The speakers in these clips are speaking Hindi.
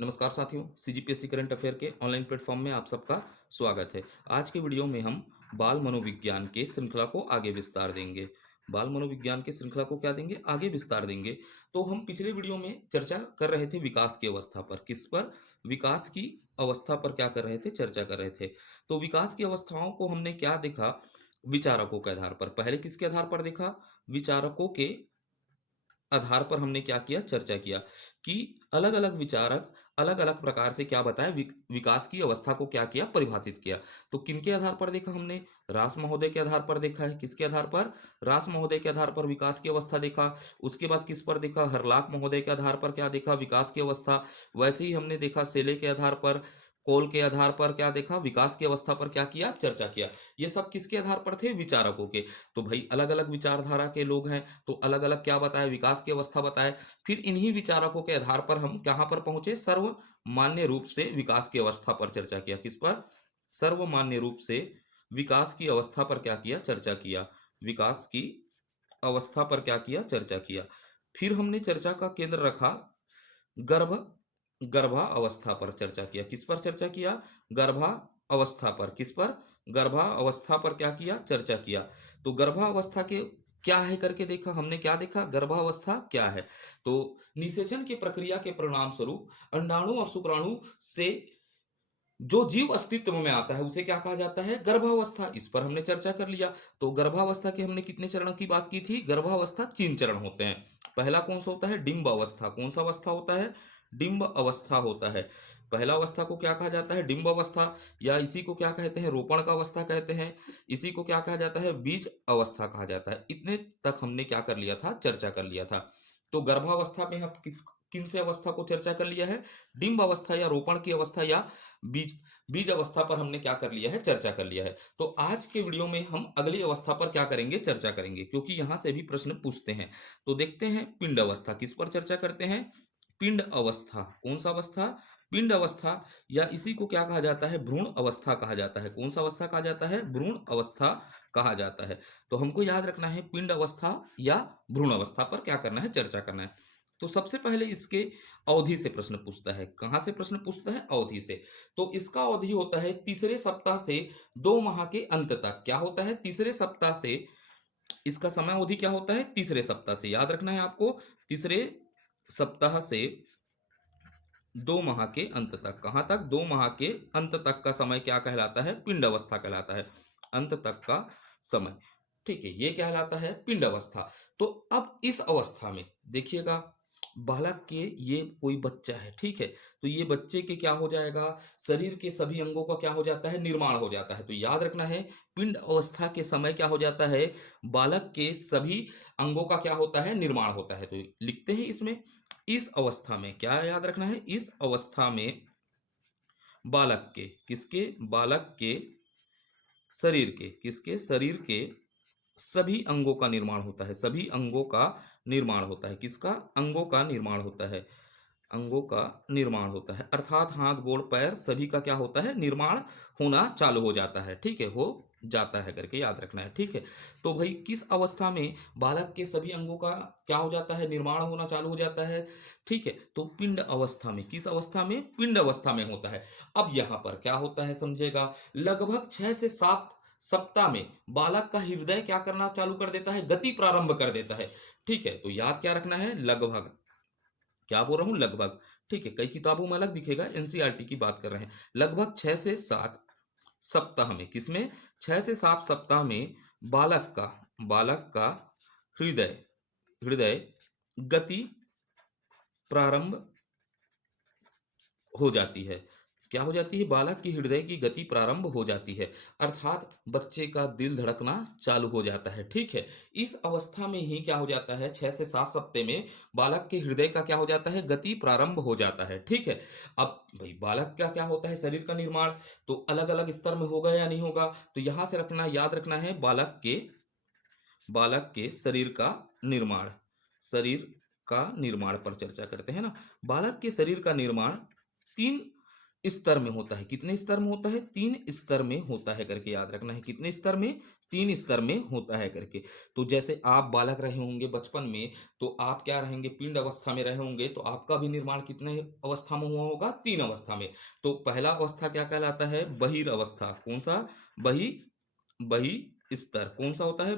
नमस्कार साथियों, सीजीपीएससी करंट अफेयर के ऑनलाइन प्लेटफॉर्म में आप सबका स्वागत है। आज के वीडियो में हम बाल मनोविज्ञान के श्रृंखला को आगे विस्तार देंगे। बाल मनोविज्ञान के श्रृंखला को क्या देंगे? आगे विस्तार देंगे। तो हम पिछले वीडियो में चर्चा कर रहे थे विकास की अवस्था पर। किस पर? विकास की अवस्था पर क्या कर रहे थे? चर्चा कर रहे थे। तो विकास की अवस्थाओं को हमने क्या देखा? विचारकों के आधार पर। पहले किसके आधार पर देखा? विचारकों के आधार पर हमने क्या किया? चर्चा किया कि अलग अलग विचारक अलग अलग प्रकार से क्या बताए, विकास की अवस्था को क्या किया? परिभाषित किया। तो किनके आधार पर देखा हमने? रास महोदय के आधार पर देखा है। किसके आधार पर? रास महोदय के आधार पर विकास की अवस्था देखा। उसके बाद किस पर देखा? हरलाक महोदय के आधार पर क्या देखा? विकास की अवस्था। वैसे ही हमने देखा सेले के आधार पर, कोल के आधार पर क्या देखा? विकास की अवस्था पर क्या किया? चर्चा किया। ये सब किसके आधार पर थे? विचारकों के। तो भाई अलग अलग विचारधारा के लोग हैं, तो अलग अलग क्या बताए? विकास की अवस्था बताए। फिर इन्हीं विचारकों के आधार पर हम कहां पर पहुंचे? सर्वमान्य रूप से विकास की अवस्था पर चर्चा किया। किस पर? सर्वमान्य रूप से विकास की अवस्था पर क्या किया? चर्चा किया। विकास की अवस्था पर क्या किया? चर्चा किया। फिर हमने चर्चा का केंद्र रखा गर्भ गर्भा अवस्था पर चर्चा किया। किस पर चर्चा किया? गर्भा अवस्था पर। किस पर? गर्भा अवस्था पर क्या किया? चर्चा किया। तो गर्भा अवस्था के क्या है करके देखा हमने। क्या देखा? गर्भावस्था क्या है? तो निषेचन की प्रक्रिया के परिणाम स्वरूप अंडाणु और शुक्राणु से जो जीव अस्तित्व में आता है उसे क्या कहा जाता है? गर्भावस्था। इस पर हमने चर्चा कर लिया। तो गर्भावस्था के हमने कितने चरण की बात की थी? गर्भावस्था 3 चरण होते हैं। पहला कौन सा होता है? डिंब अवस्था। कौन सा अवस्था होता है? डिंब अवस्था होता है। पहला अवस्था को क्या कहा जाता है? डिंब अवस्था। या इसी को क्या कहते हैं? रोपण का अवस्था कहते हैं। इसी को क्या कहा जाता है? बीज अवस्था कहा जाता है। इतने तक हमने क्या कर लिया था? चर्चा कर लिया था। तो गर्भावस्था में हम किन से अवस्था को चर्चा कर लिया है? डिंब अवस्था या रोपण की अवस्था या बीज बीज अवस्था पर हमने क्या कर लिया है? चर्चा कर लिया है। तो आज के वीडियो में हम अगली अवस्था पर क्या करेंगे? चर्चा करेंगे, क्योंकि यहां से भी प्रश्न पूछते हैं। तो देखते हैं पिंड अवस्था। किस पर चर्चा करते हैं? पिंड अवस्था। कौन सा अवस्था? पिंड अवस्था। या इसी को क्या कहा जाता है? भ्रूण अवस्था कहा जाता है। कौन सा अवस्था कहा जाता है? भ्रूण अवस्था कहा जाता है। तो हमको याद रखना है पिंड अवस्था या भ्रूण अवस्था पर क्या करना है? चर्चा करना है। तो सबसे पहले इसके अवधि से प्रश्न पूछता है। कहां से प्रश्न पूछता है? अवधि से। तो इसका अवधि होता है तीसरे सप्ताह से 2 माह के अंत तक। क्या होता है? तीसरे सप्ताह से। इसका समय अवधि क्या होता है? तीसरे सप्ताह से। याद रखना है आपको। तीसरे सप्ताह से 2 माह के अंत तक। कहां तक? 2 माह के अंत तक का समय क्या कहलाता है? पिंड अवस्था कहलाता है। अंत तक का समय। ठीक है, ये कहलाता है पिंड अवस्था। तो अब इस अवस्था में देखिएगा, बालक के, ये कोई बच्चा है, ठीक है। तो ये बच्चे के क्या हो जाएगा? शरीर के सभी अंगों का क्या हो जाता है? निर्माण हो जाता है। तो याद रखना है पिंड अवस्था के समय क्या हो जाता है? बालक के सभी अंगों का क्या होता है? निर्माण होता है। तो लिखते हैं इसमें, इस अवस्था में क्या याद रखना है? इस अवस्था में बालक के, किसके? बालक के शरीर के, किसके? शरीर के सभी अंगों का निर्माण होता है। सभी अंगों का निर्माण होता है। किसका? अंगों का निर्माण होता है। अंगों का निर्माण होता है, अर्थात हाथ गोड़ पैर सभी का क्या होता है? निर्माण होना चालू हो जाता है। ठीक है, हो जाता है करके याद रखना है। ठीक है। तो भाई किस अवस्था में बालक के सभी अंगों का क्या हो जाता है? निर्माण होना चालू हो जाता है। ठीक है, तो पिंड अवस्था में। किस अवस्था में? पिंड अवस्था में होता है। अब यहां पर क्या होता है समझेगा, लगभग 6 से 7 सप्ताह में बालक का हृदय क्या करना चालू कर देता है? गति प्रारंभ कर देता है। ठीक है, तो याद क्या रखना है? लगभग। क्या बोल रहा हूं? लगभग। ठीक है, कई किताबों में अलग दिखेगा, एनसीईआरटी की बात कर रहे हैं। लगभग 6 से 7 सप्ताह में। किसमें? 6 से 7 सप्ताह में बालक का हृदय हृदय गति प्रारंभ हो जाती है। क्या हो जाती है? बालक की हृदय की गति प्रारंभ हो जाती है, अर्थात बच्चे का दिल धड़कना चालू हो जाता है। ठीक है, इस अवस्था में ही क्या हो जाता है? 6 से 7 सप्ताह में बालक के हृदय का क्या हो जाता है? गति प्रारंभ हो जाता है। ठीक है। अब भाई बालक का क्या होता है? शरीर का निर्माण। तो अलग अलग स्तर में होगा या नहीं होगा? तो यहां से रखना, याद रखना है, बालक के शरीर का निर्माण। शरीर का निर्माण पर चर्चा करते हैं ना। बालक के शरीर का निर्माण 3 स्तर में होता है। कितने स्तर में होता है? 3 स्तर में होता है करके याद रखना है। कितने स्तर में? 3 स्तर में होता है करके। तो जैसे आप बालक रहे होंगे बचपन में, तो आप क्या रहेंगे? पिंड अवस्था में रहे होंगे, तो आपका भी निर्माण कितने अवस्था में हुआ होगा? 3 अवस्था में। तो पहला अवस्था क्या कहलाता है? बहिर अवस्था। कौन सा? बहि बहि स्तर। कौन सा होता है?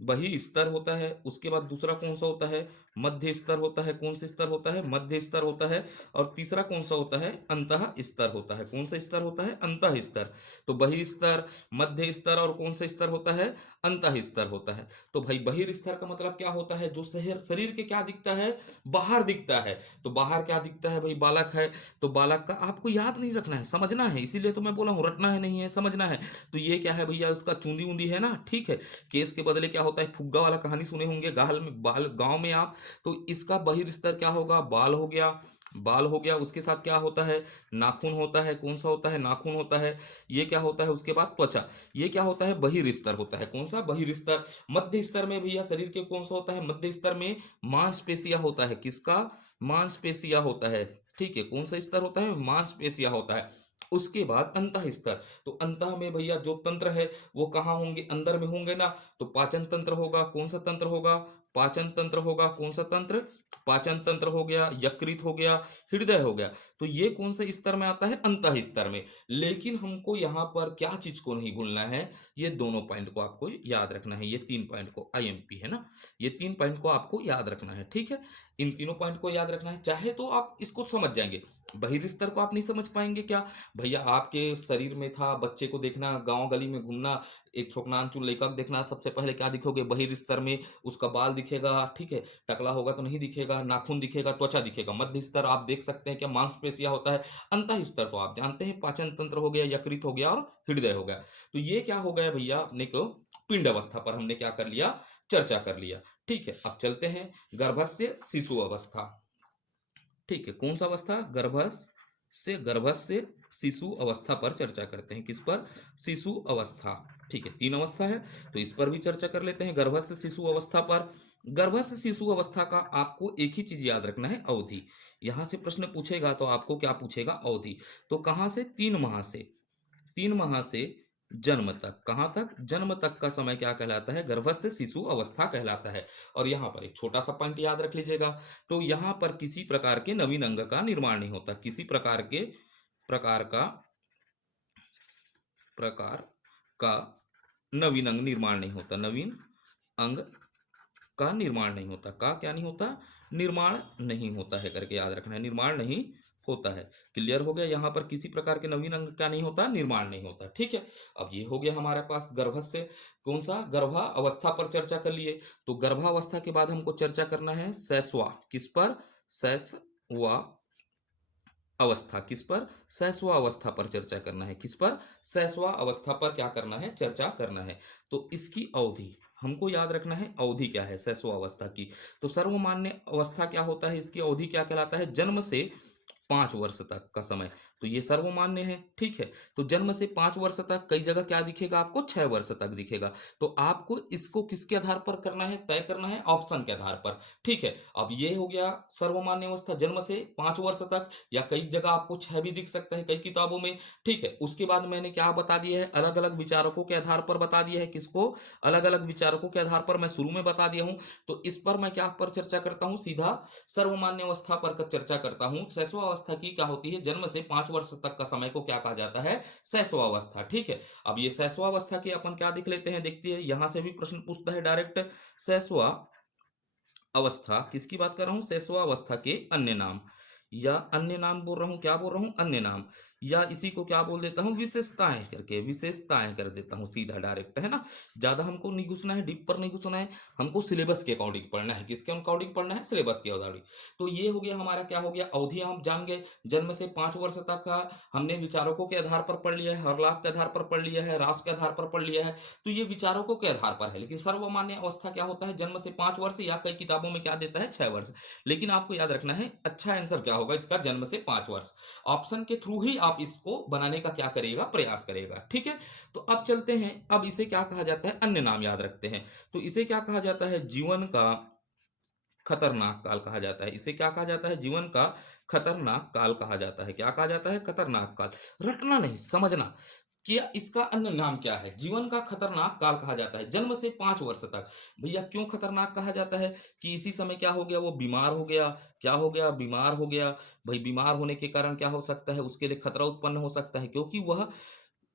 वही स्तर होता है। उसके बाद दूसरा कौन सा होता है? मध्य स्तर होता है। कौन सा स्तर होता है? मध्य स्तर होता है। और तीसरा कौन सा होता है? अंतः स्तर होता है। कौन सा स्तर होता है? अंतः स्तर। तो बहिर स्तर, मध्य स्तर और कौन सा स्तर होता है? अंतः स्तर होता है। तो भाई बहिर स्तर का मतलब क्या होता है? जो शरीर शरीर के क्या दिखता है? बाहर दिखता है। तो बाहर क्या दिखता है? भाई बालक है, तो बालक का आपको याद नहीं रखना है, समझना है। इसीलिए तो मैं बोला हूँ, रटना है नहीं है, समझना है। तो ये क्या है भैया? उसका चूंदी ऊंदी है ना, ठीक है। केस के बदले क्या होता है? फुग्गा वाला कहानी सुने होंगे, गाल में बाल गांव में आप। तो इसका बहिर स्तर क्या होगा? बाल हो गया। बाल हो गया। उसके साथ क्या होता है? नाखून होता है। कौन सा होता है? नाखून होता है। ये क्या होता है? उसके बाद त्वचा। ये क्या होता है? बहिर स्तर होता है। कौन सा? बहिर स्तर। मध्य स्तर में भैया शरीर के कौन सा होता है? मध्य स्तर में मांसपेशिया होता है। किसका? मांसपेशिया होता है। ठीक है। कौन सा स्तर होता है? मांसपेशिया होता है। उसके बाद अंतः स्तर। तो अंतः में भैया जो तंत्र है वो कहाँ होंगे? अंदर में होंगे ना। तो पाचन तंत्र होगा। कौन सा तंत्र होगा? पाचन तंत्र होगा। कौन सा तंत्र? पाचन तंत्र हो गया, यकृत हो गया, हृदय हो गया। तो ये कौन से स्तर में आता है? अंतः स्तर में। लेकिन हमको यहाँ पर क्या चीज को नहीं भूलना है? ये दोनों पॉइंट को आपको याद रखना है। ये 3 पॉइंट को, आईएमपी है ना, ये 3 पॉइंट को आपको याद रखना है। ठीक है। इन तीनों पॉइंट को याद रखना है। चाहे तो आप इसको समझ जाएंगे, बहिर्स्तर स्तर को आप नहीं समझ पाएंगे क्या? भैया आपके शरीर में था, बच्चे को देखना, गांव गली में घूमना, एक छोकनाचुर लेखक देखना, सबसे पहले क्या दिखोगे? बहिर स्तर में उसका बाल दिखेगा, ठीक है। टकला होगा तो नहीं दिखेगा, नाखून दिखेगा, त्वचा दिखेगा। मध्य स्तर आप देख सकते हैं क्या? मांसपेशिया होता है। अंतः स्तर तो आप जानते हैं, पाचन तंत्र हो गया, यकृत हो गया और हृदय हो गया। तो ये क्या हो गया भैया? अपने को पिंड अवस्था पर हमने क्या कर लिया? चर्चा कर लिया। ठीक है। अब चलते हैं गर्भस्य शिशु अवस्था। ठीक है। कौन सा अवस्था? गर्भस्य शिशु अवस्था पर चर्चा करते हैं। किस पर? शिशु अवस्था। ठीक है। 3 अवस्था है, तो इस पर भी चर्चा कर लेते हैं, गर्भस्थ शिशु अवस्था पर। गर्भस्थ शिशु अवस्था का आपको एक ही चीज याद रखना है, अवधि। यहां से प्रश्न पूछेगा तो आपको क्या पूछेगा? अवधि। तो कहां से? 3 माह से। 3 माह से जन्म तक। कहां तक? जन्म तक का समय क्या कहलाता है? गर्भस्थ शिशु अवस्था कहलाता है। और यहां पर एक छोटा सा पॉइंट याद रख लीजिएगा। तो यहां पर किसी प्रकार के नवीन अंग का निर्माण नहीं होता। किसी प्रकार का प्रकार का नवीन अंग निर्माण नहीं होता। नवीन अंग का निर्माण नहीं होता। का क्या नहीं होता? निर्माण नहीं होता है करके याद रखना है। निर्माण नहीं होता है। क्लियर हो गया? यहां पर किसी प्रकार के नवीन अंग क्या नहीं होता? निर्माण नहीं होता। ठीक है। अब ये हो गया हमारे पास गर्भस्य। कौन सा? गर्भा अवस्था पर चर्चा कर लिए। तो गर्भावस्था के बाद हमको चर्चा करना है शैशवा। किस पर? शैशवा अवस्था। किस पर? शैशवा अवस्था पर चर्चा करना है। किस पर? शैशवा अवस्था पर क्या करना है? चर्चा करना है। तो इसकी अवधि हमको याद रखना है। अवधि क्या है शैशवा अवस्था की? तो सर्वमान्य अवस्था क्या होता है? इसकी अवधि क्या कहलाता है? जन्म से 5 वर्ष तक का समय। तो ये सर्वमान्य है। ठीक है। तो जन्म से 5 वर्ष तक, कई जगह क्या दिखेगा आपको? 6 वर्ष तक दिखेगा। तो आपको इसको किसके आधार पर करना है? तय करना है ऑप्शन के आधार पर। ठीक है। अब ये हो गया सर्वमान्य अवस्था, जन्म से 5 वर्ष तक, या कई जगह आपको 6 भी दिख सकता है कई किताबों में। ठीक है। उसके बाद मैंने क्या बता दिया है? अलग अलग विचारकों के आधार पर बता दिया है। किसको? अलग अलग विचारकों के आधार पर मैं शुरू में बता दिया हूं। तो इस पर मैं क्या पर चर्चा करता हूं? सीधा सर्वमान्य अवस्था पर चर्चा करता हूं। शैशव अवस्था की क्या होती है? जन्म से 5 वर्ष तक का समय को क्या कहा जाता है? शैशव अवस्था। ठीक है। अब ये शैशव अवस्था की अपन क्या देख लेते हैं, देखते हैं। यहां से भी प्रश्न पूछता है डायरेक्ट। शैशव अवस्था किसकी बात कर रहा हूं? शैशव अवस्था के अन्य नाम, या अन्य नाम बोल रहा हूं, क्या बोल रहा हूं? अन्य नाम। या इसी को क्या बोल देता हूं? विशेषताएं करके, विशेषताएं कर देता हूं सीधा डायरेक्ट, है ना। ज्यादा हमको नहीं घुसना है, डीप पर नहीं घुसना है। हमको सिलेबस के अकॉर्डिंग पढ़ना है। किसके अकॉर्डिंग पढ़ना है? सिलेबस के अकॉर्डिंग। तो ये हो गया हमारा, क्या हो गया? अवधि हम जान गए। जन्म से 5 वर्ष तक का हमने विचारकों के आधार पर पढ़ लिया है, हरलाख के आधार पर पढ़ लिया है, रास के आधार पर पढ़ लिया है। तो ये विचारकों के आधार पर है। लेकिन सर्वमान्य अवस्था क्या होता है? जन्म से 5 वर्ष, या कई किताबों में क्या देता है? 6 वर्ष। लेकिन आपको याद रखना है, अच्छा आंसर क्या होगा इसका? जन्म से 5 वर्ष। ऑप्शन के थ्रू ही आप इसको बनाने का क्या करेगा? प्रयास करेगा। ठीक है। तो अब चलते हैं, अब इसे क्या कहा जाता है? अन्य नाम याद रखते हैं। तो इसे क्या कहा जाता है? जीवन का खतरनाक काल कहा जाता है। इसे क्या कहा जाता है? जीवन का खतरनाक काल कहा जाता है। क्या कहा जाता है? खतरनाक काल। रटना नहीं, समझना। क्या इसका अन्य नाम क्या है? जीवन का खतरनाक काल कहा जाता है जन्म से 5 वर्ष तक। भैया क्यों खतरनाक कहा जाता है? कि इसी समय क्या हो गया, वो बीमार हो गया। क्या हो गया? बीमार हो गया। भाई बीमार होने के कारण क्या हो सकता है? उसके लिए खतरा उत्पन्न हो सकता है, क्योंकि वह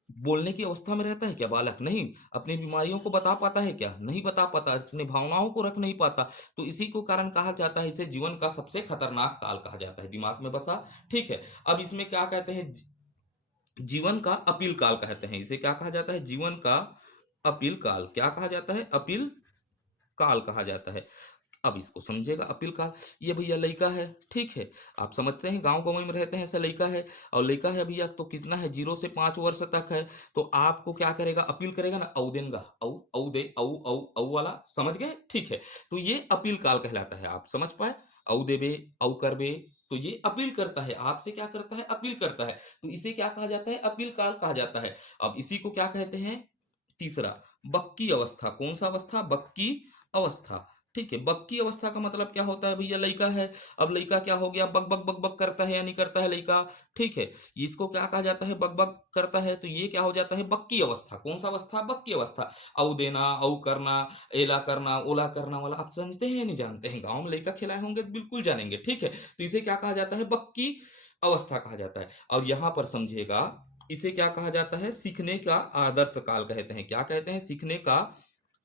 बोलने की अवस्था में रहता है क्या बालक? नहीं। अपनी बीमारियों को बता पाता है क्या? नहीं बता पाता। अपनी भावनाओं को रख नहीं पाता। तो इसी को कारण कहा जाता है, इसे जीवन का सबसे खतरनाक काल कहा जाता है। दिमाग में बसा? ठीक है। अब इसमें क्या कहते हैं? जीवन का अपील काल कहते हैं इसे। क्या कहा जाता है? जीवन का अपील काल। क्या कहा जाता है? अपील काल कहा जाता है। अब इसको समझेगा। अपील काल, ये भैया लड़का है, ठीक है। आप समझते हैं गांव गांव में रहते हैं, ऐसा लड़का है। और लड़का है भैया तो कितना है? 0 से 5 वर्ष तक है। तो आपको क्या करेगा? अपील करेगा ना, औ देगा, औ औ दे, औ औ औ वाला, समझ गए? ठीक है। तो ये अपील काल कहलाता है। आप समझ पाए? औ देबे, औ करबे। तो ये अपील करता है आपसे। क्या करता है? अपील करता है। तो इसे क्या कहा जाता है? अपील काल कहा जाता है। अब इसी को क्या कहते हैं? तीसरा, बक्की अवस्था। कौन सा अवस्था? बक्की अवस्था। ठीक है। बक्की अवस्था का मतलब क्या होता है भैया? लड़का है। अब लड़का क्या हो गया? बक बक बक बक करता है या नहीं करता है लड़का? ठीक है। इसको क्या कहा जाता है? बक बक करता है। तो ये क्या हो जाता है? बक्की अवस्था। कौन सा अवस्था? बक्की अवस्था। औ देना, औ करना, एला करना, ओला करना वाला आप जानते हैं या नहीं जानते हैं? गांव में लड़का खिलाए होंगे तो बिल्कुल जानेंगे। ठीक है। तो इसे क्या कहा जाता है? बक्की अवस्था कहा जाता है। और यहां पर समझिएगा, इसे क्या कहा जाता है? सीखने का आदर्श काल कहते हैं। क्या कहते हैं? सीखने का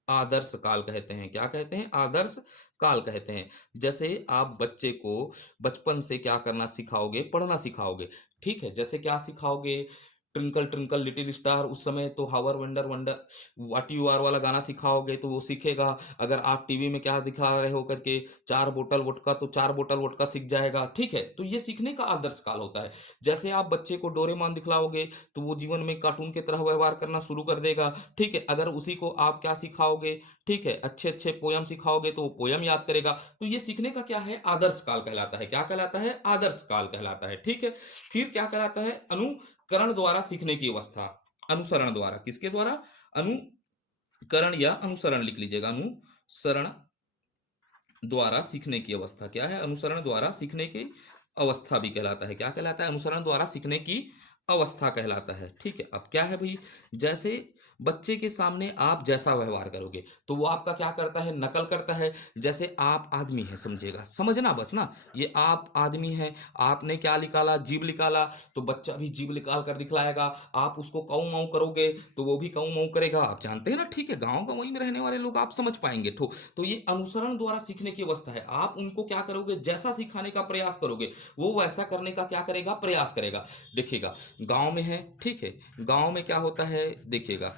आदर्श काल कहते हैं। क्या कहते हैं? आदर्श काल कहते हैं। जैसे आप बच्चे को बचपन से क्या करना सिखाओगे? पढ़ना सिखाओगे। ठीक है। जैसे क्या सिखाओगे? ट्विंकल ट्विंकल लिटिल स्टार, उस समय तो how I wonder wonder what you are वाला गाना सिखाओगे तो वो सीखेगा। अगर आप टीवी में क्या दिखा रहे हो करके 4 बोतल वोडका, तो 4 बोतल वोडका सीख जाएगा। ठीक है। तो ये सीखने का आदर्श काल होता है। जैसे आप बच्चे को डोरेमोन दिखलाओगे तो वो जीवन में कार्टून की तरह व्यवहार करना शुरू कर देगा। ठीक है। अगर उसी को आप क्या सिखाओगे? ठीक है, अच्छे अच्छे पोयम सिखाओगे तो वो पोयम याद करेगा। तो ये सीखने का क्या है? आदर्श काल कहलाता है। क्या कहलाता है? आदर्श काल कहलाता है। ठीक है। फिर क्या कहलाता है? अनुकरण द्वारा सीखने की अवस्था। अनुसरण द्वारा, किसके द्वारा? अनुकरण या अनुसरण लिख लीजिएगा। अनुसरण द्वारा सीखने की अवस्था क्या है? अनुसरण द्वारा सीखने की अवस्था भी कहलाता है। क्या कहलाता है? अनुसरण द्वारा सीखने की अवस्था कहलाता है। ठीक है। अब क्या है भाई? जैसे बच्चे के सामने आप जैसा व्यवहार करोगे तो वो आपका क्या करता है? नकल करता है। जैसे आप आदमी है, समझेगा, समझना बस ना। ये आप आदमी है, आपने क्या निकाला? जीभ निकाला। तो बच्चा भी जीभ निकाल कर दिखलाएगा। आप उसको काऊ माऊ करोगे तो वो भी काऊ माऊ करेगा। आप जानते हैं ना। ठीक है। गांव गांव में रहने वाले लोग आप समझ पाएंगे। तो ये अनुसरण द्वारा सीखने की अवस्था है। आप उनको क्या करोगे? जैसा सिखाने का प्रयास करोगे वो वैसा करने का क्या करेगा? प्रयास करेगा। देखिएगा, गांव में है, ठीक है। गांव में क्या होता है? देखिएगा,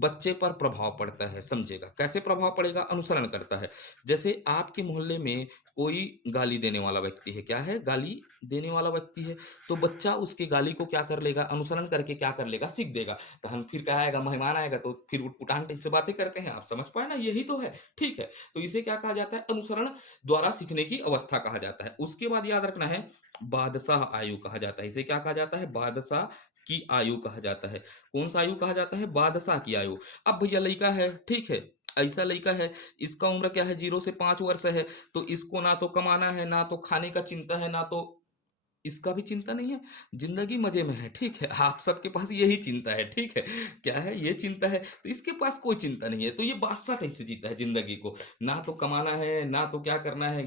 बच्चे पर प्रभाव पड़ता है। समझेगा कैसे प्रभाव पड़ेगा? अनुसरण करता है। जैसे आपके मोहल्ले में कोई गाली देने वाला व्यक्ति है, क्या है? गाली देने वाला व्यक्ति है। तो बच्चा उसके गाली को क्या कर लेगा? अनुसरण करके क्या कर लेगा? सीख देगा। तो हम फिर क्या आएगा? मेहमान आएगा तो फिर उटपुटान टाइप से बातें करते हैं। आप समझ पाए ना? यही तो है। ठीक है। तो इसे क्या कहा जाता है? अनुसरण द्वारा सीखने की अवस्था कहा जाता है। उसके बाद याद रखना है, बादशाह आयु कहा जाता है। इसे क्या कहा जाता है? बादशाह की आयु कहा जाता है। कौन सा आयु कहा जाता है? बादशाह की आयु। अब भैया लड़का है, ठीक है, ऐसा लड़का है, इसका उम्र क्या है? 0 से 5 वर्ष है। तो इसको ना तो कमाना है, ना तो खाने का चिंता है, ना तो इसका भी चिंता नहीं है। जिंदगी मजे में है। ठीक है। आप सबके पास यही चिंता है। ठीक है। क्या है? ये चिंता है। तो इसके पास कोई चिंता नहीं है। तो ये बादशाह टाइप से जीता है जिंदगी को। ना तो कमाना है, ना तो क्या करना है,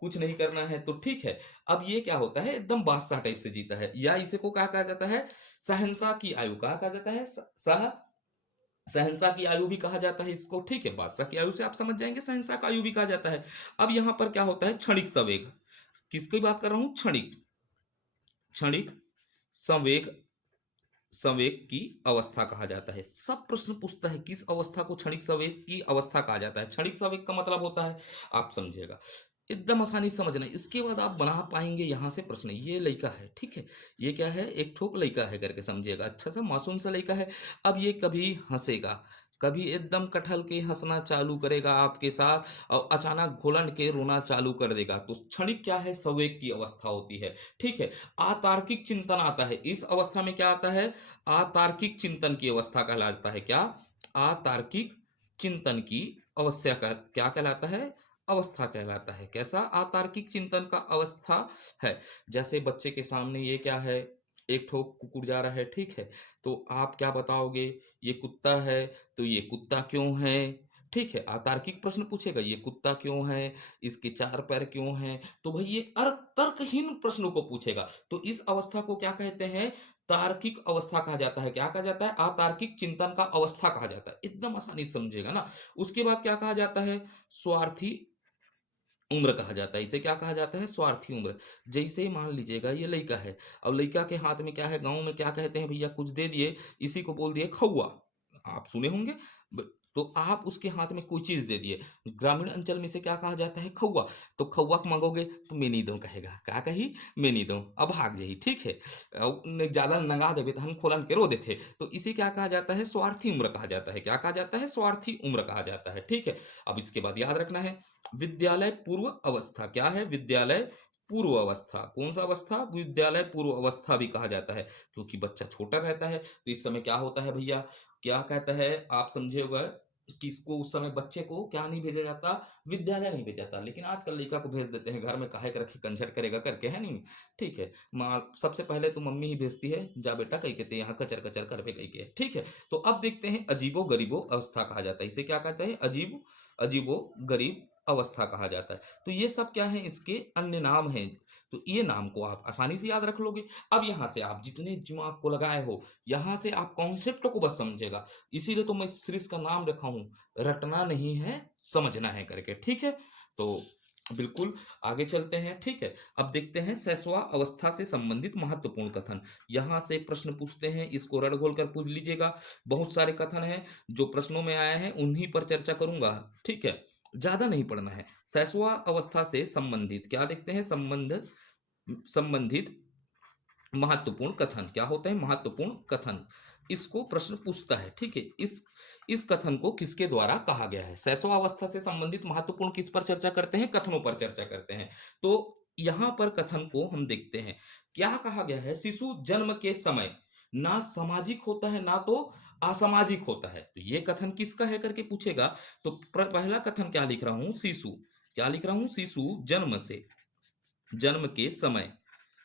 कुछ नहीं करना है। तो ठीक है। अब ये क्या होता है? एकदम बादशाह टाइप से जीता है। या इसे को क्या कहा जाता है? शहंशाह की आयु। कहा कहा जाता है? शहंशाह की आयु भी कहा जाता है इसको। ठीक है। बादशाह की आयु से आप समझ जाएंगे, शहंशाह की आयु भी कहा जाता है। अब यहां पर क्या होता है? क्षणिक संवेग। किसकी बात कर रहा हूं? क्षणिक, क्षणिक संवेग, संवेग की अवस्था कहा जाता है। सब प्रश्न पूछता है किस अवस्था को क्षणिक संवेग की अवस्था कहा जाता है। क्षणिक संवेग का मतलब होता है, आप समझिएगा, एकदम आसानी से समझना। इसके बाद आप बना पाएंगे यहां से प्रश्न। ये लड़का है, ठीक है, ये क्या है? एक ठोक लड़का है करके समझिएगा। अच्छा सा मासूम सा लड़का है। अब ये कभी हंसेगा, कभी एकदम कटहल के हंसना चालू करेगा आपके साथ, और अचानक घोलन के रोना चालू कर देगा। तो क्षणिक क्या है? संवेग की अवस्था होती है। ठीक है। अतार्किक चिंतन आता है इस अवस्था में। क्या आता है? अतार्किक चिंतन की अवस्था कहलाता है। क्या? अतार्किक चिंतन की अवस्था का क्या कहलाता है? अवस्था कहलाता है। कैसा? अतार्किक चिंतन का अवस्था है। जैसे बच्चे के सामने ये क्या है, एक ठो कुकुर जा रहा है, ठीक है, तो आप क्या बताओगे? ये कुत्ता है, तो ये कुत्ता क्यों है? ठीक है, अतार्किक प्रश्न पूछेगा, ये कुत्ता क्यों है, इसके चार पैर क्यों हैं? तो भाई ये तर्कहीन प्रश्नों को पूछेगा। तो इस अवस्था को क्या कहते हैं? तार्किक अवस्था कहा जाता है। क्या कहा जाता है? अतार्किक चिंतन का अवस्था कहा जाता है। एकदम आसानी से समझेगा ना। उसके बाद क्या कहा जाता है? स्वार्थी उम्र कहा जाता है। इसे क्या कहा जाता है? स्वार्थी उम्र। जैसे ही मान लीजिएगा ये लड़का है, अब लड़का के हाथ में क्या है? गांव में क्या कहते हैं भैया? कुछ दे दिए, इसी को बोल दिए खौआ। आप सुने होंगे। तो आप उसके हाथ में कोई चीज दे दिए, ग्रामीण अंचल में इसे क्या कहा जाता है? खौआ। तो खौआ को मांगोगे तो मैं नहीं दूं कहेगा। क्या कही? मैं नहीं दूं, अब भाग जाही, ठीक है। ज्यादा नंगा देवे तो हम खोलन के रो देते। तो इसे क्या कहा जाता है? स्वार्थी उम्र कहा जाता है। क्या कहा जाता है? स्वार्थी उम्र कहा जाता है, ठीक है। अब इसके बाद याद रखना है, विद्यालय पूर्व अवस्था। क्या है? विद्यालय पूर्व अवस्था। कौन सा अवस्था? विद्यालय पूर्व अवस्था भी कहा जाता है, क्योंकि बच्चा छोटा रहता है। तो इस समय क्या होता है भैया? क्या कहता है? आप समझे होगा कि इसको उस समय बच्चे को क्या नहीं भेजा जाता? विद्यालय नहीं भेजा जाता। लेकिन आजकल लड़का को भेज देते हैं घर में, काहे के रखे कंझट करेगा करके, है नहीं? ठीक है। माँ सबसे पहले तो मम्मी ही भेजती है, जा बेटा कही कहते यहाँ कचर कचर कर पे कही के, ठीक है। तो अब देखते हैं, अजीबो गरीबो अवस्था कहा जाता है। इसे क्या कहते हैं? अजीबो गरीब अवस्था कहा जाता है। तो ये सब क्या है? इसके अन्य नाम हैं। तो ये नाम को आप आसानी से याद रख लोगे। अब यहां से आप जितने दिमाग को लगाए हो, यहां से आप कॉन्सेप्ट को बस समझेगा। इसीलिए तो मैं इस सीरीज का नाम रखा हूं, रटना नहीं है समझना है करके, ठीक है। तो बिल्कुल आगे चलते हैं, ठीक है। अब देखते हैं सैसवा अवस्था से संबंधित महत्वपूर्ण कथन। यहां से प्रश्न पूछते हैं, इसको रट घोल कर पूछ लीजिएगा। बहुत सारे कथन हैं जो प्रश्नों में आए हैं, उन्हीं पर चर्चा करूंगा, ठीक है। ज्यादा नहीं पढ़ना है। सैसवा अवस्था से संबंधित क्या देखते हैं? संबंधित महत्वपूर्ण कथन। क्या होता है? महत्वपूर्ण कथन। इसको प्रश्न पूछता है, ठीक है। इस कथन को किसके द्वारा कहा गया है? सैसवा अवस्था से संबंधित महत्वपूर्ण किस पर चर्चा करते हैं? कथनों पर चर्चा करते हैं। तो यहां पर कथन को हम देखते हैं, क्या कहा गया है? शिशु जन्म के समय ना सामाजिक होता है ना तो असामाजिक होता है। तो ये कथन किसका है करके पूछेगा। तो पहला कथन क्या लिख रहा हूं? शिशु। क्या लिख रहा हूं? शिशु जन्म से, जन्म के समय,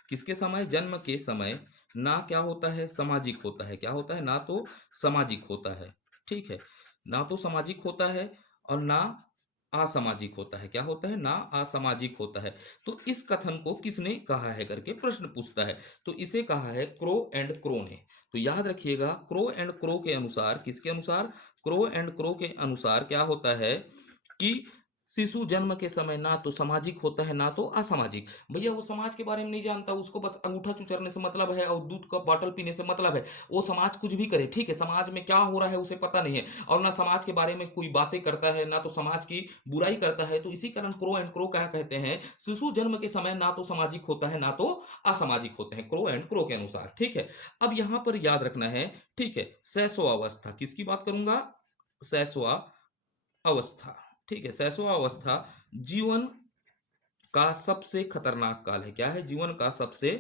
किसके समय? जन्म के समय ना क्या होता है? सामाजिक होता है। क्या होता है? ना तो सामाजिक होता है, ठीक है। ना तो सामाजिक होता है और ना असामाजिक होता है। क्या होता है? ना असामाजिक होता है। तो इस कथन को किसने कहा है करके प्रश्न पूछता है। तो इसे कहा है क्रो एंड क्रो ने। तो याद रखिएगा, क्रो एंड क्रो के अनुसार, किसके अनुसार? क्रो एंड क्रो के अनुसार क्या होता है कि शिशु जन्म के समय ना तो सामाजिक होता है ना तो असामाजिक। भैया वो समाज के बारे में नहीं जानता, उसको बस अंगूठा चुचरने से मतलब है और दूध का बॉटल पीने से मतलब है। वो समाज कुछ भी करे, ठीक है, समाज में क्या हो रहा है उसे पता नहीं है, और ना समाज के बारे में कोई बातें करता है ना तो समाज की बुराई करता है। तो इसी कारण क्रो एंड क्रो क्या कहते हैं? शिशु जन्म के समय ना तो सामाजिक होता है ना तो असामाजिक होते हैं, क्रो एंड क्रो के अनुसार, ठीक है। अब यहां पर याद रखना है, ठीक है, सैसो अवस्था किसकी बात करूंगा? सैसवा अवस्था, ठीक है। सैसवा अवस्था जीवन का सबसे खतरनाक काल है। क्या है? जीवन का सबसे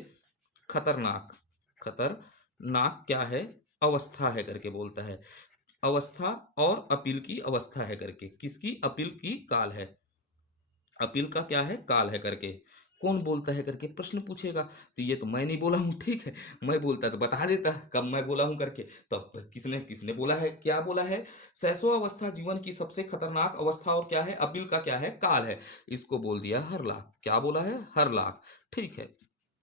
खतरनाक, खतरनाक क्या है? अवस्था है करके बोलता है। अवस्था और अपील की अवस्था है करके, किसकी? अपील की काल है। अपील का क्या है? काल है करके। कौन बोलता है करके प्रश्न पूछेगा। तो ये तो मैं नहीं बोला हूं, ठीक है। मैं बोलता तो बता देता कब मैं बोला हूं करके। तब किसने किसने बोला है? क्या बोला है? सैसो अवस्था जीवन की सबसे खतरनाक अवस्था, और क्या है? अपील का क्या है? काल है। इसको बोल दिया हरलाख। क्या बोला है? हरलाख, ठीक है।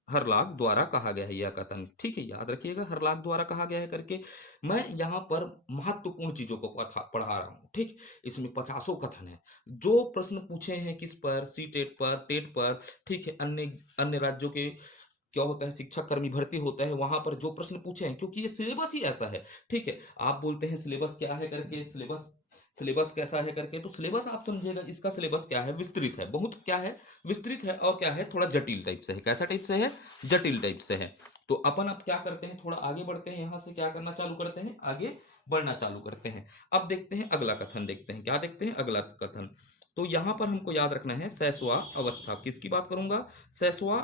हरलाख द्वारा कहा गया है यह कथन, ठीक है। याद रखिएगा हरलाख द्वारा कहा गया है करके। मैं यहाँ पर महत्वपूर्ण चीजों को पढ़ा रहा हूँ, ठीक। इसमें 50 कथन है। जो प्रश्न पूछे हैं किस पर? सी टेट पर, टेट पर, ठीक है। अन्य अन्य राज्यों के क्या होता है, शिक्षक कर्मी भर्ती होता है, वहां पर जो प्रश्न पूछे हैं, क्योंकि ये सिलेबस ही ऐसा है, ठीक है। आप बोलते हैं सिलेबस क्या है करके, सिलेबस सिलेबस कैसा है करके, तो सिलेबस आप समझिएगा, इसका सिलेबस क्या है? विस्तृत है, बहुत क्या है? विस्तृत है। और क्या है? थोड़ा जटिल टाइप से है। कैसा टाइप से है? जटिल टाइप से है। तो अपन अब क्या करते हैं, थोड़ा आगे बढ़ते हैं, यहां से क्या करना चालू करते हैं? आगे बढ़ना चालू करते हैं। अब देखते हैं अगला कथन, देखते हैं क्या देखते हैं अगला कथन। तो यहां पर हमको याद रखना है सैसवा अवस्था, किसकी बात करूंगा? सैसवा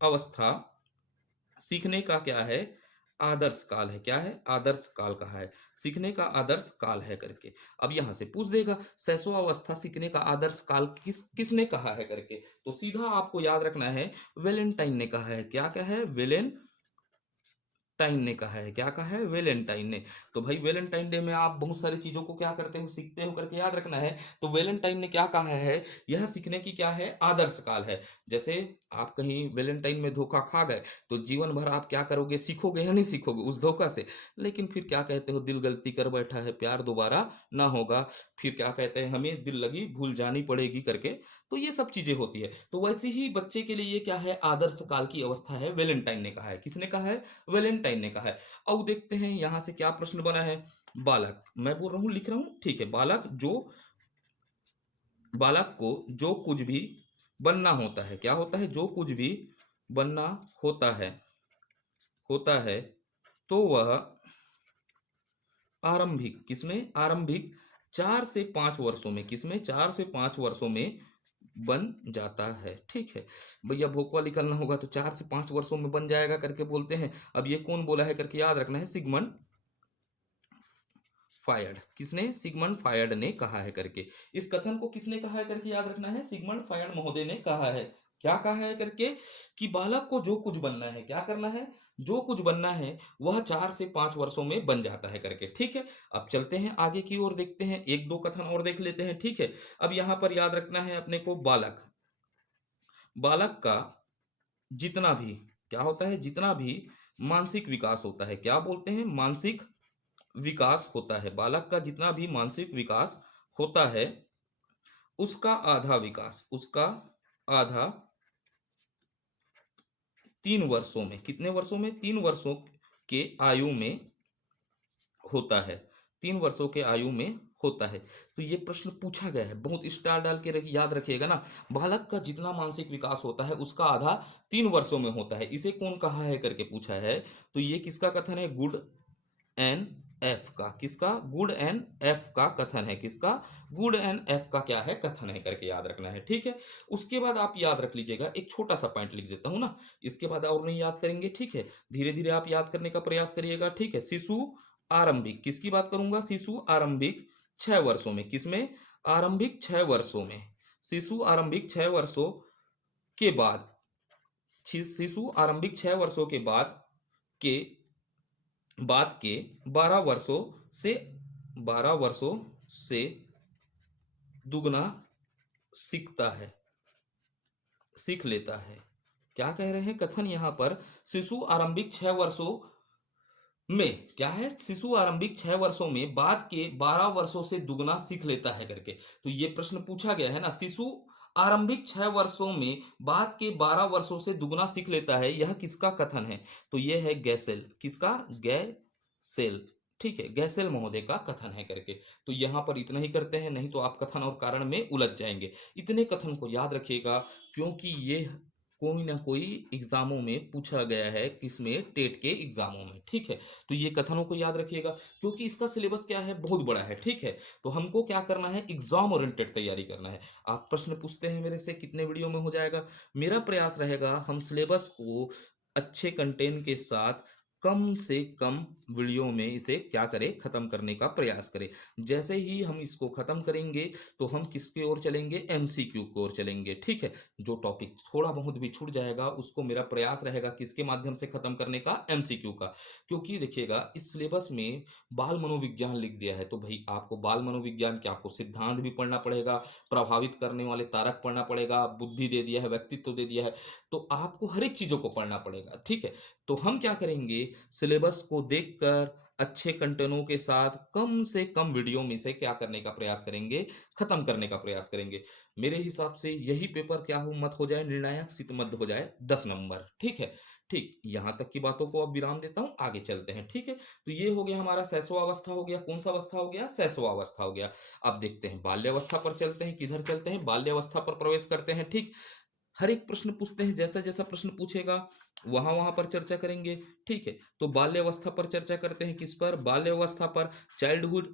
अवस्था सीखने का क्या है? आदर्श काल है। क्या है? आदर्श काल कहा है, सीखने का आदर्श काल है करके। अब यहां से पूछ देगा शैशवावस्था सीखने का आदर्श काल किसने कहा है करके, तो सीधा आपको याद रखना है वेलेंटाइन ने कहा है। क्या कहा है? टाइन ने कहा है। क्या कहा है? वेलेंटाइन ने। तो भाई वेलेंटाइन डे में आप बहुत सारी चीजों को क्या करते हो? सीखते हो करके याद रखना है। तो वेलेंटाइन ने क्या कहा है? यह सीखने की क्या है? आदर्श काल है। जैसे आप कहीं वेलेंटाइन में धोखा खा गए तो जीवन भर आप क्या करोगे? सीखोगे या नहीं सीखोगे उस धोखा से? लेकिन फिर क्या कहते हो? दिल गलती कर बैठा है, प्यार दोबारा ना होगा। फिर क्या कहते हैं? हमें दिल लगी भूल जानी पड़ेगी करके। तो ये सब चीजें होती है। तो वैसे ही बच्चे के लिए ये क्या है? आदर्श काल की अवस्था है। वेलेंटाइन ने कहा है। किसने कहा है? वेलेंटाइन ने कहा है। अब देखते हैं यहां से क्या प्रश्न बना है। बालक, मैं बोल रहा हूं लिख रहा हूं, ठीक है। बालक को जो कुछ भी बनना होता है, क्या होता है? जो कुछ भी बनना होता है तो वह आरंभिक, किसमें? आरंभिक 4 से 5 वर्षों में, किसमें? 4 से 5 वर्षों में बन जाता है। ठीक है भैया, भोकवा निकलना होगा तो 4 से 5 वर्षों में बन जाएगा करके बोलते हैं। अब ये कौन बोला है करके याद रखना है, सिगमंड फायड। किसने? सिगमंड फायड ने कहा है करके। इस कथन को किसने कहा है करके याद रखना है, सिगमंड फायड महोदय ने कहा है। क्या कहा है करके? कि बालक को जो कुछ बनना है, क्या करना है? जो कुछ बनना है वह 4 से 5 वर्षों में बन जाता है करके। ठीक है, अब चलते हैं आगे की ओर, देखते हैं एक दो कथन और देख लेते हैं। ठीक है, अब यहां पर याद रखना है अपने को, बालक का जितना भी क्या होता है? जितना भी मानसिक विकास होता है, क्या बोलते हैं? मानसिक विकास होता है। बालक का जितना भी मानसिक विकास होता है उसका आधा 3 वर्षों में, कितने वर्षों में? 3 वर्षों के आयु में होता है। 3 वर्षों के आयु में होता है। तो ये प्रश्न पूछा गया है, बहुत स्टार डाल के याद रखिएगा ना। बालक का जितना मानसिक विकास होता है उसका आधा 3 वर्षों में होता है, इसे कौन कहा है करके पूछा है। तो ये किसका कथन है? गुड एन एफ का। किसका? गुड एन एफ का कथन है। किसका? गुड एन एफ का क्या है? कथन है करके याद रखना है। ठीक है, उसके बाद आप याद रख लीजिएगा, एक छोटा सा पॉइंट लिख देता हूं ना, इसके बाद और नहीं याद करेंगे। ठीक है, धीरे धीरे आप याद करने का प्रयास करिएगा। ठीक है, शिशु आरंभिक, किसकी बात करूंगा? शिशु आरंभिक 6 वर्षों में। किसमें? आरंभिक 6 वर्षों में। शिशु आरंभिक 6 वर्षों के बाद, शिशु आरंभिक 6 वर्षों के के बाद के 12 वर्षों से 12 वर्षों से दुगना सीखता है, सीख लेता है। क्या कह रहे हैं कथन यहां पर? शिशु आरंभिक 6 वर्षों में क्या है? शिशु आरंभिक 6 वर्षों में बाद के 12 वर्षों से दुगना सीख लेता है करके। तो ये प्रश्न पूछा गया है ना, शिशु आरंभिक 6 वर्षों में बाद के 12 वर्षों से दुगना सीख लेता है, यह किसका कथन है? तो यह है गैसेल। किसका? गैसेल। ठीक है, गैसेल महोदय का कथन है करके। तो यहां पर इतना ही करते हैं, नहीं तो आप कथन और कारण में उलझ जाएंगे। इतने कथन को याद रखिएगा, क्योंकि ये कोई ना कोई एग्जामों में पूछा गया है, किसमें? टेट के एग्जामों में। ठीक है, तो ये कथनों को याद रखिएगा, क्योंकि इसका सिलेबस क्या है? बहुत बड़ा है। ठीक है, तो हमको क्या करना है? एग्जाम ओरिएंटेड तैयारी करना है। आप प्रश्न पूछते हैं मेरे से कितने वीडियो में हो जाएगा? मेरा प्रयास रहेगा हम सिलेबस को अच्छे कंटेंट के साथ कम से कम वीडियो में इसे क्या करें? खत्म करने का प्रयास करें। जैसे ही हम इसको खत्म करेंगे तो हम किसकी ओर चलेंगे? एमसीक्यू की ओर चलेंगे। ठीक है, जो टॉपिक थोड़ा बहुत भी छूट जाएगा उसको मेरा प्रयास रहेगा किसके माध्यम से खत्म करने का? एमसीक्यू का। क्योंकि देखिएगा इस सिलेबस में बाल मनोविज्ञान लिख दिया है, तो भाई आपको बाल मनोविज्ञान के आपको सिद्धांत भी पढ़ना पड़ेगा, प्रभावित करने वाले कारक पढ़ना पड़ेगा, बुद्धि दे दिया है, व्यक्तित्व दे दिया है, तो आपको हर एक चीजों को पढ़ना पड़ेगा। ठीक है, तो हम क्या करेंगे? सिलेबस को देखकर अच्छे कंटेनों के साथ कम से कम वीडियो में से क्या करने का प्रयास करेंगे? खत्म करने का प्रयास करेंगे। मेरे हिसाब से यही पेपर क्या हो मत हो जाए? निर्णायक सिद्ध मत हो जाए 10 नंबर। ठीक है, ठीक, यहां तक की बातों को अब विराम देता हूं, आगे चलते हैं। ठीक है, तो ये हो गया हमारा शैशवावस्था हो गया। कौन सा अवस्था हो गया? शैशवावस्था हो गया। अब देखते हैं बाल्यावस्था पर चलते हैं। किधर चलते हैं? बाल्यावस्था पर प्रवेश करते हैं। ठीक, हर एक प्रश्न पूछते हैं, जैसा जैसा प्रश्न पूछेगा वहां वहां पर चर्चा करेंगे। ठीक है, तो बाल्यावस्था पर चर्चा करते हैं। किस पर? बाल्यावस्था पर। चाइल्डहुड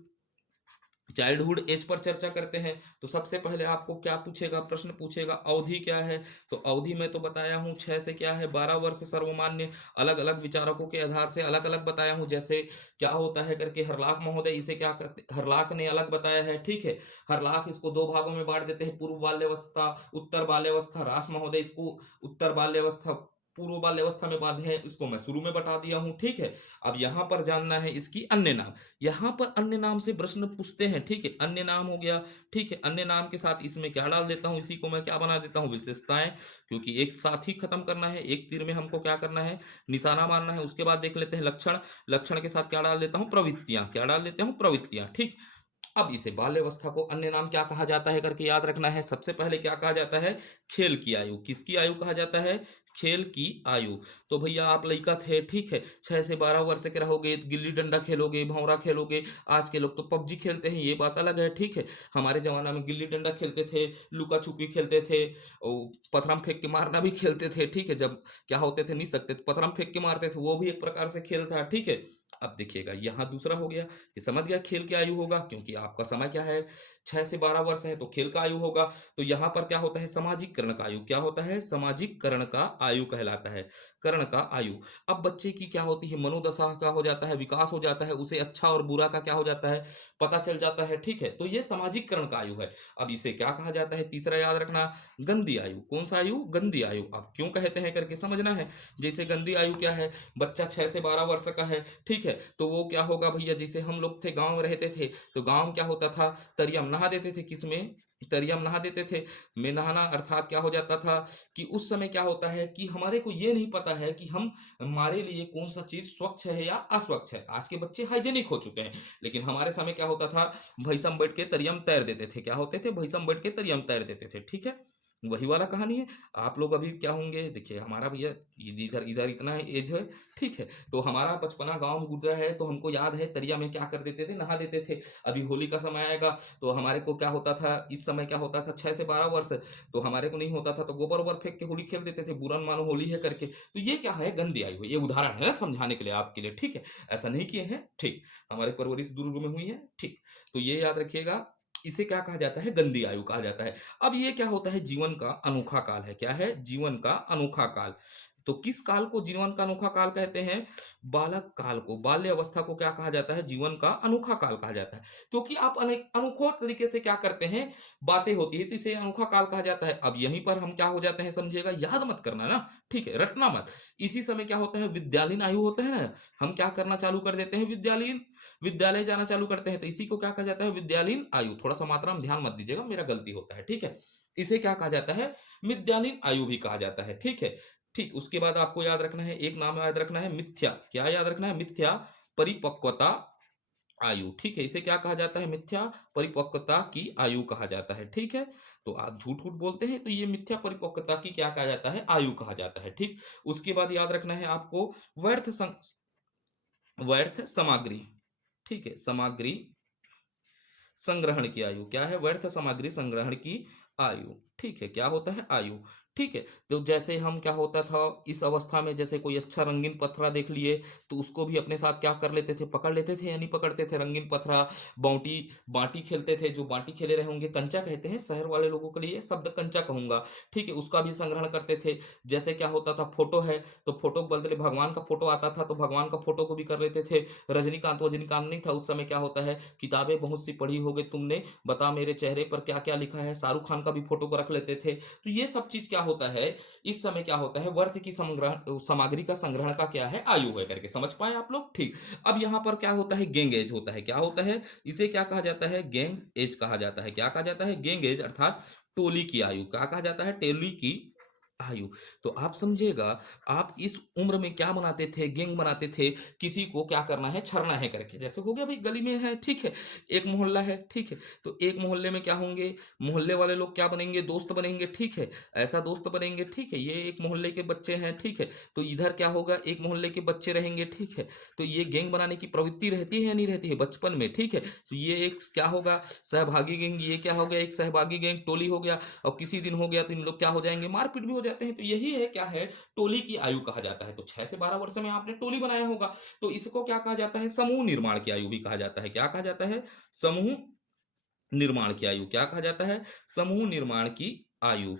चाइल्डहुड एज पर चर्चा करते हैं तो सबसे पहले आपको क्या पूछेगा, प्रश्न पूछेगा अवधि क्या है। तो अवधि में तो बताया हूँ 6 से क्या है 12 वर्ष सर्वमान्य। अलग अलग विचारकों के आधार से अलग अलग बताया हूँ, जैसे क्या होता है करके हरलाख महोदय इसे क्या करते, हरलाख ने अलग बताया है, ठीक है। हरलाख इसको दो भागों में बांट देते हैं, पूर्व बाल्यावस्था उत्तर बाल्यावस्था। रास महोदय इसको उत्तर बाल्यावस्था पूर्व बाल्यावस्था में बांधे हैं, इसको मैं शुरू में बता दिया हूं, ठीक है। अब यहां पर जानना है इसकी अन्य नाम। यहाँ पर अन्य नाम से प्रश्न पूछते हैं, ठीक है। अन्य नाम हो गया, ठीक है। अन्य नाम के साथ इसमें क्या डाल देता हूँ, इसी को मैं क्या बना देता हूँ, विशेषताएं, क्योंकि एक साथ ही खत्म करना है, एक तीर में हमको क्या करना है, निशाना मारना है। उसके बाद देख लेते हैं लक्षण। लक्षण के साथ क्या डाल देता हूँ, प्रवृत्तियां। क्या डाल देता हूँ, प्रवृत्तियां, ठीक। अब इसे बाल्यावस्था को अन्य नाम क्या कहा जाता है करके याद रखना है। सबसे पहले क्या कहा जाता है, खेल की आयु। किसकी आयु कहा जाता है, खेल की आयु। तो भैया आप लड़का थे, ठीक है, 6 से 12 वर्ष के रहोगे तो गिल्ली डंडा खेलोगे, भंवरा खेलोगे। आज के लोग तो पबजी खेलते हैं, ये बात अलग है, ठीक है। हमारे जमाना में गिल्ली डंडा खेलते थे, लुका छुपी खेलते थे, और पथरम फेंक के मारना भी खेलते थे, ठीक है। जब क्या होते थे, नहीं सकते तो पथरम फेंक के मारते थे, वो भी एक प्रकार से खेल था, ठीक है। अब देखिएगा यहाँ दूसरा हो गया कि समझ गया खेल की आयु होगा, क्योंकि आपका समय क्या है, 6 से 12 वर्ष है, तो खेल का आयु होगा। तो यहाँ पर क्या होता है, सामाजिककरण का आयु। क्या होता है, सामाजिककरण का आयु कहलाता है, कर्ण का आयु। अब बच्चे की क्या होती है, मनोदशा का हो जाता है, विकास हो जाता है, उसे अच्छा और बुरा का क्या हो जाता है, पता चल जाता है, ठीक है। तो ये सामाजिककरण का आयु है। अब इसे क्या कहा जाता है, तीसरा याद रखना, गंदी आयु। कौन सा आयु, गंदी आयु। अब क्यों कहते हैं करके समझना है। जैसे गंदी आयु क्या है, बच्चा 6 से 12 वर्ष का है, ठीक है। तो वो क्या होगा भैया, जैसे हम लोग थे गांव में रहते थे, तो गांव में क्या होता था, तरियम नहा देते थे, किसमें, तरियम नहा देते थे। में नहाना अर्थात क्या हो जाता था कि उस समय क्या होता है कि हमारे को ये नहीं पता है कि हम, हमारे लिए कौन सा चीज स्वच्छ है या अस्वच्छ है। आज के बच्चे हाइजेनिक हो चुके हैं, लेकिन हमारे समय क्या होता था, भैसम बैठ के तरियम तैर देते थे। क्या होते थे, भैसम बैठ के तरियम तैर देते थे, ठीक है। वही वाला कहानी है। आप लोग अभी क्या होंगे, देखिए हमारा भैया इधर इधर इतना एज है, ठीक है। तो हमारा बचपना गांव में गुजरा है, तो हमको याद है तरिया में क्या कर देते थे, नहा देते थे। अभी होली का समय आएगा तो हमारे को क्या होता था, इस समय क्या होता था, 6 से 12 वर्ष, तो हमारे को नहीं होता था, तो गोबर ओबर फेंक के होली खेल देते थे, बुरा न मानो होली है करके। तो ये क्या है, गंदी आयु है। ये उदाहरण है समझाने के लिए आपके लिए, ठीक है। ऐसा नहीं किए हैं, ठीक। हमारे परवरिश दुर्ग में हुई है, ठीक। तो ये याद रखिएगा, इसे क्या कहा जाता है, गंदी आयु कहा जाता है। अब ये क्या होता है, जीवन का अनोखा काल है। क्या है, जीवन का अनोखा काल। तो किस काल को जीवन का अनोखा काल कहते हैं, बालक काल को, बाल्य अवस्था को क्या कहा जाता है, जीवन का अनोखा काल कहा जाता है। क्योंकि आप अनेक अनोखो तरीके से क्या करते हैं, बातें होती है, तो इसे अनोखा काल कहा जाता है। अब यहीं पर हम क्या हो जाते हैं, समझिएगा, याद मत करना ना, ठीक है, रटना मत। इसी समय क्या होता है, विद्यालयीन आयु होता है ना, हम क्या करना चालू कर देते हैं, विद्यालयीन, विद्यालय जाना चालू करते हैं, तो इसी को क्या कहा जाता है, विद्यालयीन आयु। थोड़ा सा मात्रा में ध्यान मत दीजिएगा, मेरा गलती होता है, ठीक है। इसे क्या कहा जाता है, विद्यालयीन आयु भी कहा जाता है, ठीक है। ठीक, उसके बाद आपको याद रखना है, एक नाम याद रखना है, मिथ्या। क्या याद रखना है, मिथ्या परिपक्वता आयु, ठीक है। इसे क्या कहा जाता है, मिथ्या परिपक्वता की आयु कहा जाता है, ठीक है। तो आप झूठ झूठ बोलते हैं, तो ये मिथ्या परिपक्वता की क्या कहा जाता है, आयु कहा जाता है, ठीक। उसके बाद याद रखना है आपको, व्यर्थ व्यर्थ सामग्री, ठीक है, सामग्री संग्रहण की आयु। क्या है, व्यर्थ सामग्री संग्रहण की आयु, ठीक है। क्या होता है, आयु, ठीक है। तो जैसे हम क्या होता था इस अवस्था में, जैसे कोई अच्छा रंगीन पथरा देख लिए तो उसको भी अपने साथ क्या कर लेते थे, पकड़ लेते थे या नहीं पकड़ते थे, रंगीन पथरा, बाउटी, बाटी खेलते थे। जो बाटी खेले रहे होंगे, कंचा कहते हैं शहर वाले लोगों के लिए, शब्द कंचा कहूंगा, ठीक है। उसका भी संग्रहण करते थे। जैसे क्या होता था, फोटो है तो फोटो के बदले भगवान का फोटो आता था, तो भगवान का फोटो को भी कर लेते थे। रजनीकांत वजनीकांत नहीं था उस समय, क्या होता है, किताबें बहुत सी पढ़ी होगी तुमने, बता मेरे चेहरे पर क्या क्या लिखा है, शाहरुख खान का भी फोटो को रख लेते थे। तो ये सब चीज क्या होता है, इस समय क्या होता है, वर्थ की संग्रह सामग्री का संग्रहण का क्या है, आयु है करके समझ पाए आप लोग, ठीक। अब यहाँ पर क्या होता है, गैंग एज होता है। क्या होता है, इसे क्या कहा जाता है, गैंग एज कहा जाता है। क्या कहा जाता है, गैंग एज अर्थात टोली की आयु। क्या कहा जाता है, टोली की आयु। तो आप समझिएगा, आप इस उम्र में क्या बनाते थे, गैंग बनाते थे, किसी को क्या करना है, छरना है करके। जैसे हो गया भाई, गली में है, ठीक है, एक मोहल्ला है, ठीक है। तो एक मोहल्ले में क्या होंगे, मोहल्ले वाले लोग क्या बनेंगे, दोस्त बनेंगे, ठीक है। ऐसा दोस्त बनेंगे, ठीक है, ये एक मोहल्ले के बच्चे हैं, ठीक है। तो इधर क्या होगा, एक मोहल्ले के बच्चे रहेंगे, ठीक है। तो ये गैंग बनाने की प्रवृत्ति रहती है या नहीं रहती है बचपन में, ठीक है। तो ये एक क्या होगा, सहभागी गैंग। ये क्या हो गया, एक सहभागी गैंग, टोली हो गया। और किसी दिन हो गया तो इन लोग क्या हो जाएंगे, मारपीट भी हो जाते हैं। तो यही है, क्या है, टोली की आयु कहा जाता है। तो 6 से 12 वर्ष में आपने टोली बनाया होगा, तो इसको क्या कहा जाता है, समूह निर्माण की आयु भी कहा जाता है। क्या कहा जाता है, समूह निर्माण की आयु क्या कहा जाता है? समूह निर्माण की आयु।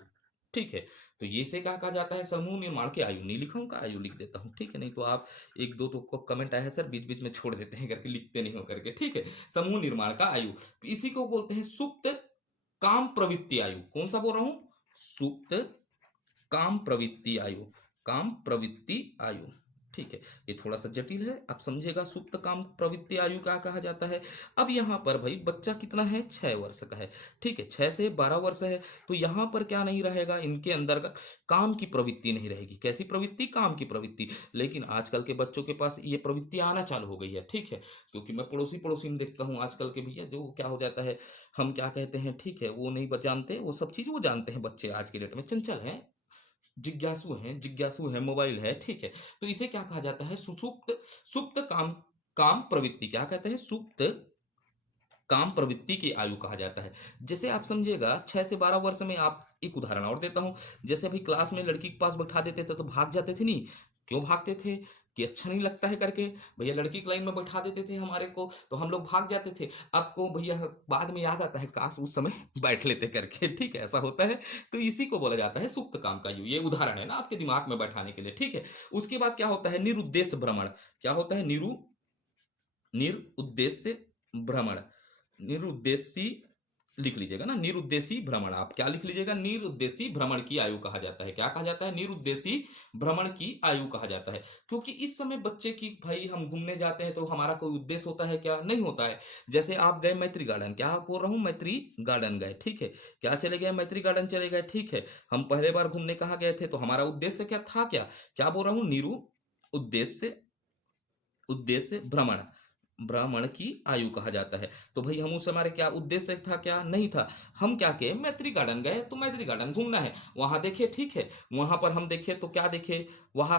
ठीक है, तो ये से क्या कहा जाता है? समूह निर्माण की आयु। नहीं लिखा हूं का आयु लिख देता हूं, ठीक है, नहीं तो आप एक दो तो को कमेंट आया है सर बीच बीच में छोड़ देते हैं करके, लिखते नहीं हो करके, ठीक है। समूह निर्माण का आयु, इसी को बोलते हैं सुप्त काम प्रवृत्ति आयु। कौन सा बोल रहा हूं? सुप्त काम प्रवृत्ति आयु, काम प्रवृत्ति आयु। ठीक है, ये थोड़ा सा जटिल है, आप समझेगा। सुप्त काम प्रवृत्ति आयु क्या कहा जाता है? अब यहाँ पर भाई बच्चा कितना है? 6 वर्ष का है। ठीक है, 6 से 12 वर्ष है, तो यहाँ पर क्या नहीं रहेगा इनके अंदर का? काम की प्रवृत्ति नहीं रहेगी। कैसी प्रवृत्ति? काम की प्रवृत्ति। लेकिन आजकल के बच्चों के पास ये प्रवृत्ति आना चालू हो गई है, ठीक है, क्योंकि मैं पड़ोसी पड़ोसी में देखता हूँ आजकल के भैया, जो क्या हो जाता है, हम क्या कहते हैं, ठीक है, वो नहीं जानते, वो सब चीज़ वो जानते हैं। बच्चे आज के डेट में चंचल हैं, जिज्ञासु है, मोबाइल है, ठीक है। तो इसे क्या कहा जाता है? सुसुप्त सुप्त काम काम प्रवृत्ति। क्या कहते हैं? सुप्त काम प्रवृत्ति की आयु कहा जाता है। जैसे आप समझिएगा 6 से 12 वर्ष में, आप एक उदाहरण और देता हूं। जैसे भाई क्लास में लड़की के पास बैठा देते थे तो भाग जाते थे, नहीं? क्यों भागते थे? कि अच्छा नहीं लगता है करके। भैया लड़की की लाइन में बैठा देते थे हमारे को, तो हम लोग भाग जाते थे। आपको भैया बाद में याद आता है काश उस समय बैठ लेते करके, ठीक है, ऐसा होता है। तो इसी को बोला जाता है सुप्त काम का आयु। ये उदाहरण है ना आपके दिमाग में बैठाने के लिए, ठीक है। उसके बाद क्या होता है? निरुद्देश्य भ्रमण। क्या होता है? निरुद्देश्य भ्रमण। निरुद्देशी लिख लीजिएगा ना, निरुद्देशी भ्रमण। आप क्या लिख लीजिएगा? निरुद्देशी भ्रमण की आयु कहा जाता है। क्या कहा जाता है? निरुद्देशी भ्रमण की आयु कहा जाता है। क्योंकि इस समय बच्चे की, भाई हम घूमने जाते हैं तो हमारा कोई उद्देश्य होता है क्या? नहीं होता है। जैसे आप गए मैत्री गार्डन, क्या बोल रहा हूँ, मैत्री गार्डन गए, ठीक है, क्या चले गए? मैत्री गार्डन चले गए, ठीक है। हम पहले बार घूमने कहाँ गए थे? तो हमारा उद्देश्य क्या था? क्या क्या बोल रहा हूँ? निरु उद्देश्य उद्देश्य भ्रमण, भ्रमण की आयु कहा जाता है। तो भाई हम उस हमारे क्या उद्देश्य था? क्या नहीं था। हम क्या किए? मैत्री गार्डन गए, तो मैत्री गार्डन घूमना है, वहां देखे, ठीक है। वहां पर हम देखे तो क्या देखे? वहां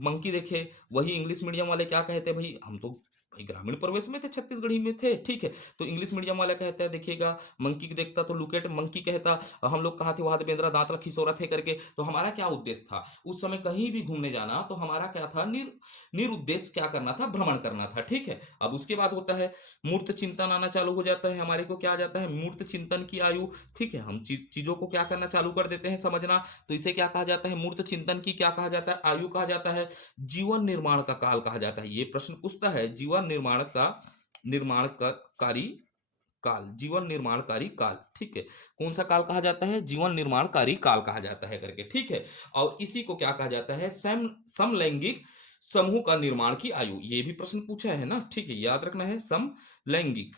मंकी देखे। वही इंग्लिश मीडियम वाले क्या कहते हैं भाई, हम तो भाई ग्रामीण प्रवेश में थे, छत्तीसगढ़ी में थे, ठीक है। तो इंग्लिश मीडियम वाला कहता है, देखिएगा मंकी को देखता तो लुकेट मंकी कहता। हम लोग कहा थे वहां बेंद्रा दांतरा खिसोरा थे करके। तो हमारा क्या उद्देश्य था उस समय कहीं भी घूमने जाना? तो हमारा क्या था? निरुद्देश्य क्या करना था? भ्रमण करना था, ठीक है। अब उसके बाद होता है मूर्त चिंतन आना चालू हो जाता है हमारे को। क्या आ जाता है? मूर्त चिंतन की आयु, ठीक है। हम चीजों को क्या करना चालू कर देते हैं, समझना। तो इसे क्या कहा जाता है? मूर्त चिंतन की क्या कहा जाता है? आयु कहा जाता है। जीवन निर्माण का काल कहा जाता है। ये प्रश्न पूछता है, जीवन निर्माण का कारी काल, जीवन निर्माणकारी काल, ठीक है। कौन सा काल कहा जाता है? जीवन निर्माणकारी काल कहा जाता है करके, ठीक है। और इसी को क्या कहा जाता है? समलैंगिक समूह का निर्माण की आयु। ये भी प्रश्न पूछा है ना, ठीक है, याद रखना है। समलैंगिक,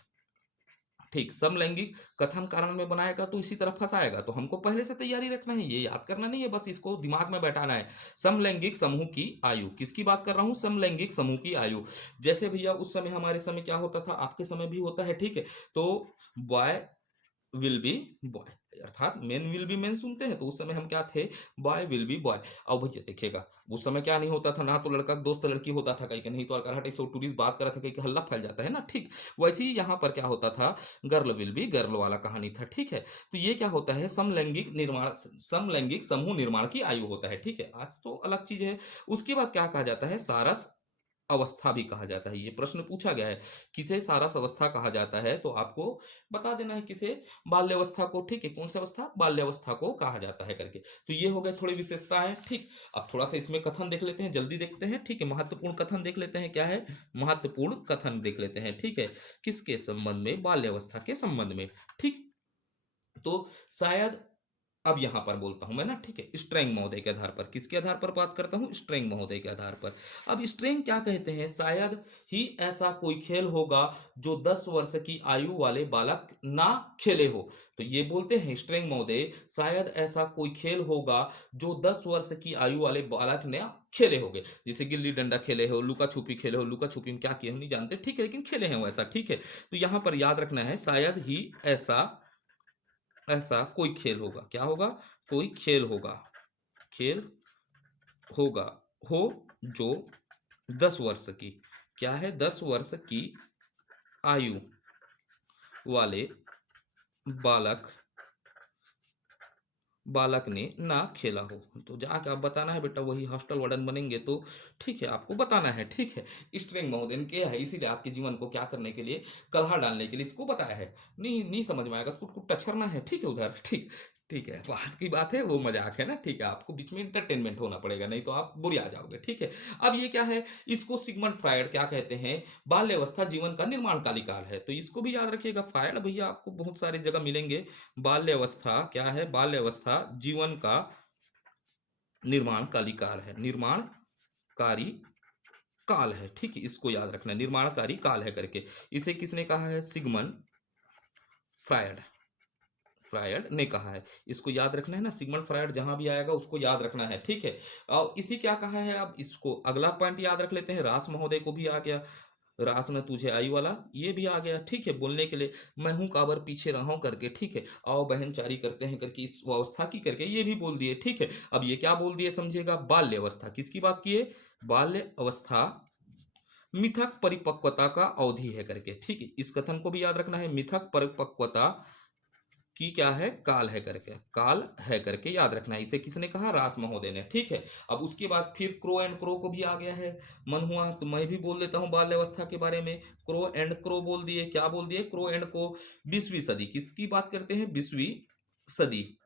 ठीक, समलैंगिक कथन कारण में बनाएगा तो इसी तरह फंसाएगा, तो हमको पहले से तैयारी रखना है, ये याद करना नहीं है, बस इसको दिमाग में बैठाना है। समलैंगिक समूह की आयु, किसकी बात कर रहा हूं? समलैंगिक समूह की आयु। जैसे भैया उस समय, हमारे समय क्या होता था, आपके समय भी होता है, ठीक है। तो बॉय विल बी बॉय, अर्थात मेन विल बी मेन सुनते हैं, तो उस समय हम क्या थे? Boy will be boy. अब भैया देखिएगा उस समय क्या नहीं होता था ना, तो लड़का का दोस्त लड़की होता था कहीं, नहीं तो अड़कराहट 120 बात कर रहा था कहीं, हल्ला फैल जाता है ना, ठीक। वैसे ही यहाँ पर क्या होता था? गर्ल विल बी गर्ल वाला कहानी था, ठीक है। तो ये क्या होता है? समलैंगिक समूह निर्माण की आयु होता है, ठीक है। आज तो अलग चीज है। उसके बाद क्या कहा जाता है? सारस अवस्था भी कहा जाता है। ये प्रश्न पूछा गया है, किसे सारस अवस्था कहा जाता है? तो आपको बता देना है किसे? बाल्यावस्था को, ठीक है। कौन सी अवस्था? बाल्यावस्था को कहा जाता है करके। तो ये हो गए थोड़ी विशेषताएं, ठीक। अब थोड़ा सा इसमें कथन देख लेते हैं, जल्दी देखते हैं, ठीक है। महत्वपूर्ण कथन देख लेते हैं, क्या है? महत्वपूर्ण कथन देख लेते हैं, ठीक है। किसके संबंध में? बाल्यावस्था के संबंध में, ठीक। तो शायद अब यहां पर बोलता हूं मैं ना, ठीक है, स्ट्रेंग महोदय के आधार पर। किसके आधार पर बात करता हूं? स्ट्रेंग महोदय के आधार पर। अब स्ट्रेंग क्या कहते हैं? शायद ही ऐसा कोई खेल होगा जो 10 वर्ष की आयु वाले बालक ना खेले हो। तो ये बोलते हैं स्ट्रेंग महोदय, शायद ऐसा कोई खेल होगा जो 10 वर्ष की आयु वाले बालक ने खेले होंगे। जैसे गिल्ली डंडा खेले हो, लुका छुपी खेले हो। लुका छुपी में क्या किए हम नहीं जानते, ठीक है, लेकिन खेले हैं वैसा, ठीक है। तो यहां पर याद रखना है, शायद ही ऐसा ऐसा कोई खेल होगा। क्या होगा? कोई खेल होगा, खेल होगा, हो जो 10 वर्ष की, क्या है? 10 वर्ष की आयु वाले बालक बालक ने ना खेला हो। तो जाके आप बताना है बेटा, वही हॉस्टल वार्डन बनेंगे तो ठीक है, आपको बताना है, ठीक है। स्ट्रिंग महोदय ने किया है, इसीलिए आपके जीवन को क्या करने के लिए, कलह डालने के लिए इसको बताया है। नहीं नहीं समझ में आएगा तो कुट कुट टच करना है, ठीक है उधर, ठीक। ठीक है, बात की बात है, वो मजाक है ना, ठीक है। आपको बीच में इंटरटेनमेंट होना पड़ेगा, नहीं तो आप बुरी आ जाओगे, ठीक है। अब ये क्या है, इसको सिगमंड फ्रायड क्या कहते हैं, बाल्यावस्था जीवन का निर्माणकाली काल है। तो इसको भी याद रखिएगा, फ्रायड भैया आपको बहुत सारी जगह मिलेंगे। बाल्यावस्था क्या है, बाल्यावस्था जीवन का निर्माणकाली काल है, निर्माणकारी काल है, ठीक है। इसको याद रखना, निर्माणकारी काल है करके। इसे किसने कहा है, सिगमंड फ्रायड, फ्रायड ने कहा है। इसको याद रखना है ना, सिगमंड फ्रायड जहां भी आएगा उसको याद रखना है, ठीक है। और इसी क्या कहा है, अब इसको अगला पॉइंट याद रख लेते हैं। रास महोदय को भी आ गया, रास में तुझे आई वाला ये भी आ गया, ठीक है। बोलने के लिए मैं हूं काबर पीछे रहा हूं करके, ठीक है। आओ बहन चारी करते हैं करके, इस अवस्था की करके ये भी बोल दिए, ठीक है। अब ये क्या बोल दिए समझिएगा, बाल्य अवस्था किसकी बात की है, बाल्य अवस्था मिथक परिपक्वता का अवधि है करके, ठीक है। इस कथन को भी याद रखना है, मिथक परिपक्वता की क्या है, काल है करके, काल है करके याद रखना है। इसे किसने कहा, रास महोदय ने, ठीक है। अब उसके बाद फिर क्रो एंड क्रो को भी आ गया है। मन हुआ तो मैं भी बोल देता हूँ बाल्यावस्था के बारे में। क्रो एंड क्रो बोल दिए, क्या बोल दिए, क्रो एंड को 20वीं सदी किसकी बात करते हैं, 20वीं सदी,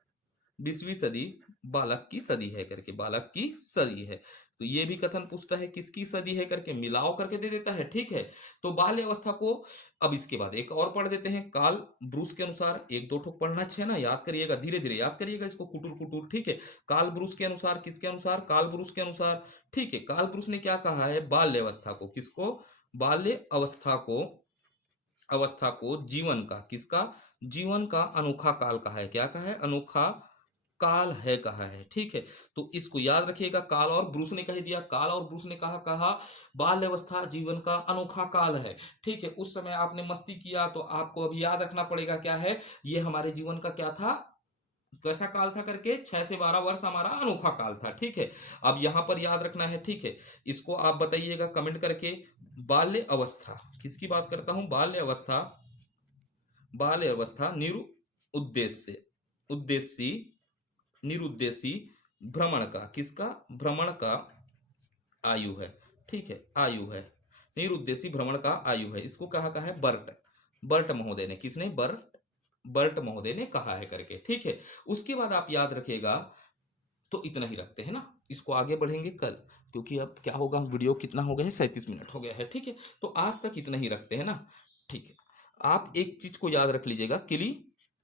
20वीं सदी बालक की सदी है करके, बालक की सदी है। तो ये भी कथन पूछता है किसकी सदी है करके, मिलाओ करके दे देता है, ठीक है। तो बाल्य अवस्था को, अब इसके बाद एक और पढ़ देते हैं, काल ब्रूस के अनुसार। एक दो ठोक पढ़ना है ना, याद करिएगा, धीरे धीरे याद करिएगा इसको, कुटुर कुटुर, ठीक है। काल ब्रूस के अनुसार, किसके अनुसार, काल ब्रूस के अनुसार, ठीक है। काल ब्रूस ने क्या कहा है, बाल्य अवस्था को, किसको, बाल्य अवस्था को जीवन का, किसका, जीवन का अनोखा काल कहा है। क्या कहा है, अनोखा काल है कहा है, ठीक है। तो इसको याद रखिएगा, काल और ब्रूस ने कह दिया, काल और ब्रूस ने कहा कहा बाल्यावस्था जीवन का अनोखा काल है, ठीक है। उस समय आपने मस्ती किया तो आपको अभी याद रखना पड़ेगा क्या है, ये हमारे जीवन का क्या था, कैसा काल था करके, 6 से 12 वर्ष हमारा अनोखा काल था, ठीक है। अब यहां पर याद रखना है, ठीक है। इसको आप बताइएगा कमेंट करके। बाल्य अवस्था किसकी बात करता हूं, बाल्य अवस्था, बाल्य अवस्था निरुद्देश्य, उद्देश्य, निरुद्देशी भ्रमण का, किसका, भ्रमण का आयु है, ठीक है, आयु है। निरुद्देशी भ्रमण का आयु है, इसको कहा है बर्ट, बर्ट महोदय ने, किसने, बर्ट, बर्ट महोदय ने कहा है करके, ठीक है। उसके बाद आप याद रखिएगा, तो इतना ही रखते हैं ना, इसको आगे बढ़ेंगे कल, क्योंकि अब क्या होगा, वीडियो कितना हो गया है, 37 मिनट हो गया है, ठीक है। तो आज तक इतना ही रखते हैं ना, ठीक है। आप एक चीज को याद रख लीजिएगा, किली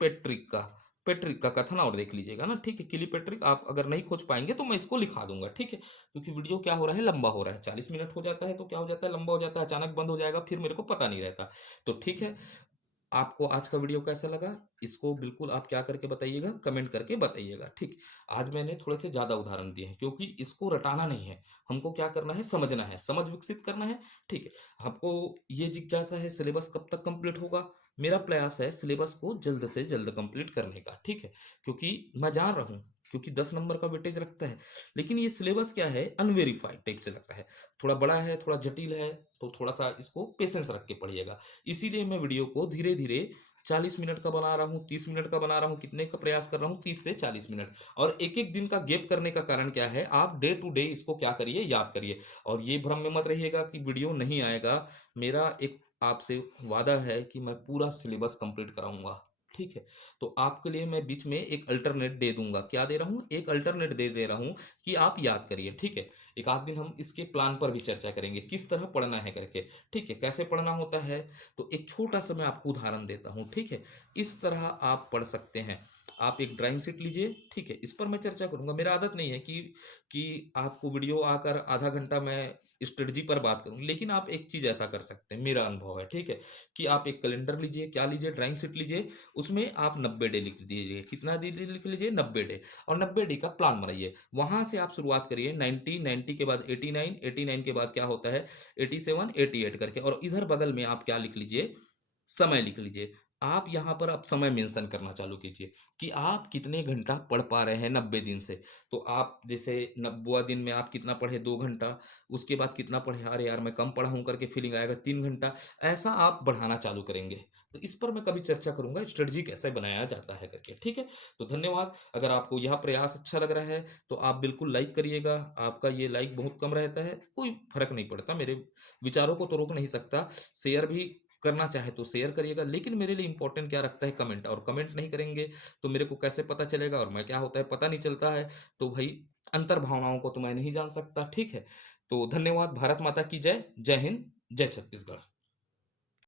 पेट्रिक का, पेट्रिक का कथन और देख लीजिएगा ना, ठीक है। किली पेट्रिक आप अगर नहीं खोज पाएंगे तो मैं इसको लिखा दूंगा, ठीक है। क्योंकि वीडियो क्या हो रहा है, लंबा हो रहा है, 40 मिनट हो जाता है तो क्या हो जाता है, लंबा हो जाता है, अचानक बंद हो जाएगा, फिर मेरे को पता नहीं रहता। तो ठीक है, आपको आज का वीडियो कैसा लगा, इसको बिल्कुल आप क्या करके बताइएगा, कमेंट करके बताइएगा, ठीक। आज मैंने थोड़े से ज़्यादा उदाहरण दिए हैं, क्योंकि इसको रटाना नहीं है, हमको क्या करना है, समझना है, समझ विकसित करना है, ठीक है। आपको ये जिज्ञासा है सिलेबस कब तक कंप्लीट होगा, मेरा प्रयास है सिलेबस को जल्द से जल्द कंप्लीट करने का, ठीक है। क्योंकि मैं जान रहा हूँ, क्योंकि 10 नंबर का वेटेज रखता है, लेकिन ये सिलेबस क्या है, अनवेरीफाइड टाइप से लग रहा है, थोड़ा बड़ा है, थोड़ा जटिल है, तो थोड़ा सा इसको पेशेंस रख के पढ़िएगा। इसीलिए मैं वीडियो को धीरे धीरे 40 मिनट का बना रहा हूँ, 30 मिनट का बना रहा हूँ, कितने का प्रयास कर रहा हूँ, 30 से 40 मिनट। और एक एक दिन का गैप करने का कारण क्या है, आप डे टू डे इसको क्या करिए, याद करिए। और ये भ्रम में मत रहिएगा कि वीडियो नहीं आएगा, मेरा एक आपसे वादा है कि मैं पूरा सिलेबस कंप्लीट कराऊंगा, ठीक है। तो आपके लिए मैं बीच में एक अल्टरनेट दे दूंगा, क्या दे रहा हूँ, एक अल्टरनेट दे रहा हूँ कि आप याद करिए, ठीक है। एक आध दिन हम इसके प्लान पर भी चर्चा करेंगे, किस तरह पढ़ना है करके, ठीक है, कैसे पढ़ना होता है। तो एक छोटा सा मैं आपको उदाहरण देता हूँ, ठीक है। इस तरह आप पढ़ सकते हैं। आप एक ड्राइंग शीट लीजिए, ठीक है, इस पर मैं चर्चा करूंगा। मेरा आदत नहीं है कि आपको वीडियो आकर आधा घंटा मैं स्ट्रेटजी पर बात करूं, लेकिन आप एक चीज ऐसा कर सकते हैं, मेरा अनुभव है, ठीक है, कि आप एक कैलेंडर लीजिए, क्या लीजिए, ड्राइंग शीट लीजिए, उसमें आप 90 डे लिख दीजिए, कितना डे लिख लीजिए, 90 डे, और 90 डे का प्लान बनाइए। वहां से आप शुरुआत करिए, 90 के बाद 89, 89 के बाद क्या होता है, 87, 88 करके, और इधर बगल में आप क्या लिख लीजिए, समय लिख लीजिए। आप यहाँ पर अब समय मेंशन करना चालू कीजिए कि आप कितने घंटा पढ़ पा रहे हैं 90 दिन से। तो आप जैसे 90वां दिन में आप कितना पढ़े 2 घंटा, उसके बाद कितना पढ़े, अरे यार मैं कम पढ़ा हूँ करके फीलिंग आएगा 3 घंटा, ऐसा आप बढ़ाना चालू करेंगे। तो इस पर मैं कभी चर्चा करूँगा स्ट्रेटजी कैसे बनाया जाता है करके, ठीक है? तो धन्यवाद। अगर आपको यह प्रयास अच्छा लग रहा है तो आप बिल्कुल लाइक करिएगा। आपका ये लाइक बहुत कम रहता है, कोई फ़र्क नहीं पड़ता, मेरे विचारों को तो रोक नहीं सकता। शेयर भी करना चाहे तो शेयर करिएगा, लेकिन मेरे लिए इंपॉर्टेंट क्या रखता है, कमेंट। और कमेंट नहीं करेंगे तो मेरे को कैसे पता चलेगा, और मैं क्या होता है पता नहीं चलता है, तो भाई अंतर भावनाओं को तो मैं नहीं जान सकता, ठीक है? तो धन्यवाद। भारत माता की जय। जय हिंद। जय छत्तीसगढ़।